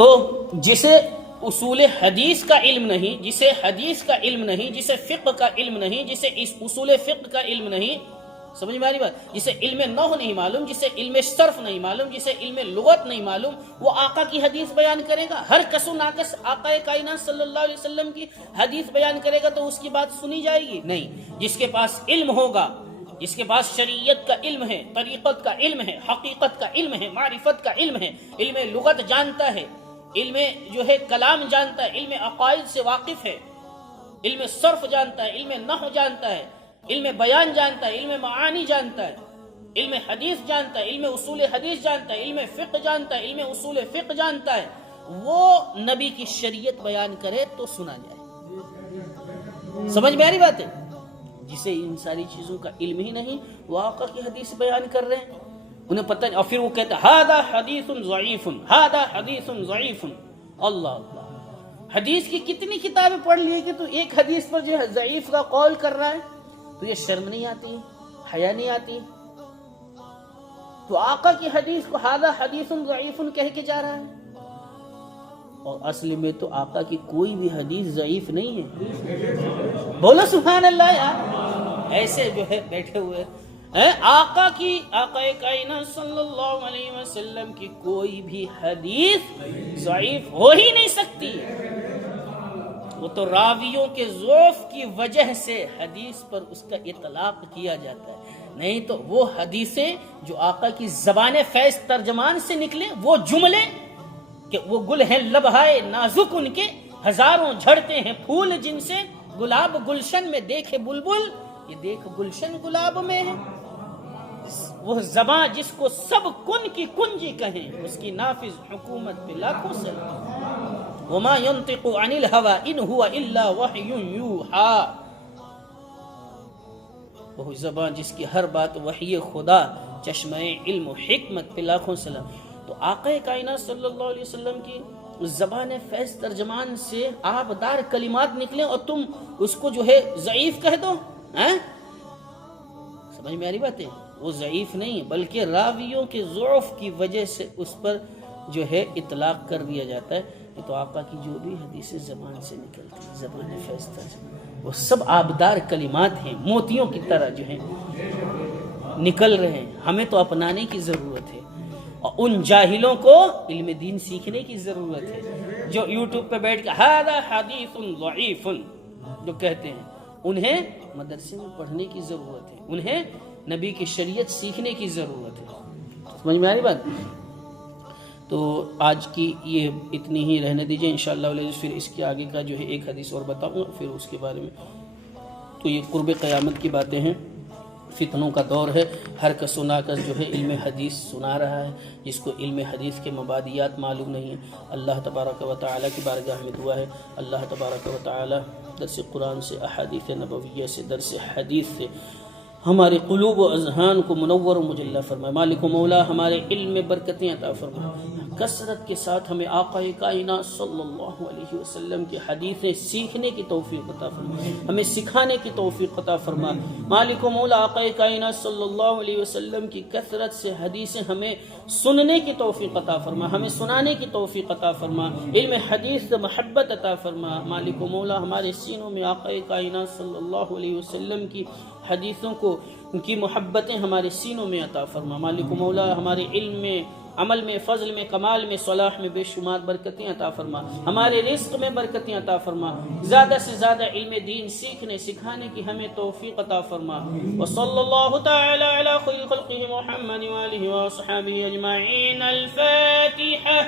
تو جسے اصول حدیث کا علم نہیں، جسے حدیث کا علم نہیں، جسے فقہ کا علم نہیں، جسے اس اصول فقہ کا علم نہیں، سمجھ میں آ رہی بات، جسے علم نحو نہیں معلوم، جسے علم صرف نہیں معلوم، جسے علم لغت نہیں معلوم، وہ آقا کی حدیث بیان کرے گا؟ ہر کس و ناقص آقا کائنات صلی اللہ علیہ وسلم کی حدیث بیان کرے گا تو اس کی بات سنی جائے گی؟ نہیں۔ جس کے پاس علم ہوگا، جس کے پاس شریعت کا علم ہے، طریقت کا علم ہے، حقیقت کا علم ہے، معرفت کا علم ہے، علم لغت جانتا ہے، علم جو ہے کلام جانتا ہے، علم عقائد سے واقف ہے، علم صرف جانتا ہے، علم نحو جانتا ہے، علم بیان جانتا ہے، علم معانی جانتا ہے، علم حدیث جانتا ہے، علم اصول حدیث جانتا ہے، علم فقہ جانتا ہے، علم اصول فقہ جانتا ہے، وہ نبی کی شریعت بیان کرے تو سنا جائے۔ سمجھ میں آ رہی بات ہے؟ جسے ان ساری چیزوں کا علم ہی نہیں، وہ آقا کی حدیث بیان کر رہے ہیں، انہیں پتہ نہیں، اور پھر وہ کہتا ہے ہذا حدیث ضعیف، ہذا حدیث ضعیف۔ اللہ اللہ، حدیث کی کتنی کتابیں پڑھ لی کہ تو ایک حدیث پر جو ہے ضعیف کا قول کر رہا ہے؟ تو یہ شرم نہیں آتی، حیا نہیں آتی؟ تو آقا کی حدیث کو ہذا حدیث ضعیف کہہ کے جا رہا ہے، اور اصل میں تو آقا کی کوئی بھی حدیث ضعیف نہیں ہے۔ بولو سبحان اللہ یار، ایسے جو ہے بیٹھے ہوئے آقا کائنات صلی اللہ علیہ وسلم کی کوئی بھی حدیث ضعیف ہو ہی نہیں سکتی۔ وہ تو راویوں کے ضعف کی وجہ سے حدیث پر اس کا اطلاق کیا جاتا ہے، نہیں تو وہ حدیثیں جو آقا کی زبان فیض ترجمان سے نکلے، وہ جملے کہ وہ گل ہیں لبہائے نازک ان کے، ہزاروں جھڑتے ہیں پھول جن سے، گلاب گلشن میں دیکھے بلبل، یہ دیکھ گلشن گلاب میں ہے۔ وہ زبان جس کو سب کن کی کنجی کہیں، اس کی نافذ حکومت پہ لاکھوں سے۔ وما ينطق عن الهوى ان هو الا وحی یوحى، وہ زبان جس کی ہر بات وحی خدا، چشمہ علم و حکمت پہ لاکھوں سلام۔ تو آقا کائنات صلی اللہ علیہ وسلم کی زبان فیض ترجمان سے آبدار کلمات نکلیں اور تم اس کو جو ہے ضعیف کہہ دو؟ سمجھ میں آ رہی بات ہے؟ وہ ضعیف نہیں، بلکہ راویوں کے ضعف کی وجہ سے اس پر جو ہے اطلاق کر دیا جاتا ہے۔ تو آقا کی جو بھی حدیث زبان سے نکلتی ہے، زبان فیض ترجمان، وہ سب آبدار کلمات ہیں، موتیوں کی طرح جو ہیں نکل رہے ہیں۔ ہمیں تو اپنانے کی ضرورت ہے، اور ان جاہلوں کو علم دین سیکھنے کی ضرورت ہے جو یوٹیوب پہ بیٹھ کے ھذا حدیث ضعیف جو کہتے ہیں۔ انہیں مدرسے میں پڑھنے کی ضرورت ہے، انہیں نبی کی شریعت سیکھنے کی ضرورت ہے۔ سمجھ میں آ رہی بات؟ تو آج کی یہ اتنی ہی رہنے دیجئے، انشاءاللہ پھر اس کے آگے کا جو ہے ایک حدیث اور بتاؤں گا پھر اس کے بارے میں۔ تو یہ قرب قیامت کی باتیں ہیں، فتنوں کا دور ہے، ہر کس و ناکس جو ہے علم حدیث سنا رہا ہے، جس کو علم حدیث کے مبادیات معلوم نہیں ہیں۔ اللہ تبارک و تعالیٰ کی بارگاہ میں دعا ہے، اللہ تبارک و تعالیٰ درس قرآن سے، احادیث نبویہ سے، درس حدیث سے ہمارے قلوب و اذہان کو منور و مجلہ فرمائے۔ مالک و مولا ہمارے علم میں برکتیں عطا فرمائے، کثرت کے ساتھ ہمیں آقا کائنات صلی اللہ علیہ وسلم کی حدیثیں سیکھنے کی توفیق عطا فرما، ہمیں سکھانے کی توفیق عطا فرما۔ مالک و مولا آقا کائنات صلی اللہ علیہ وسلم کی کثرت سے حدیثیں ہمیں سننے کی توفیق عطا فرما، ہمیں سنانے کی توفیق عطا فرما، علم حدیث سے محبت عطا فرما۔ مالک و مولا ہمارے سینوں میں آقا کائنات صلی اللہ علیہ وسلم کی حدیثوں کو ان کی محبتیں ہمارے سینوں میں عطا فرما۔ مالک و مولا ہمارے علم میں، عمل میں، فضل میں، کمال میں، صلاح میں بے شمار برکتیں عطا فرما، ہمارے رزق میں برکتیں عطا فرما، زیادہ سے زیادہ علم دین سیکھنے سکھانے کی ہمیں توفیق عطا فرما۔ وصلی اللہ تعالی علی خیر خلقہ محمد وآلہ وصحبہ اجمعین۔ الفاتحہ۔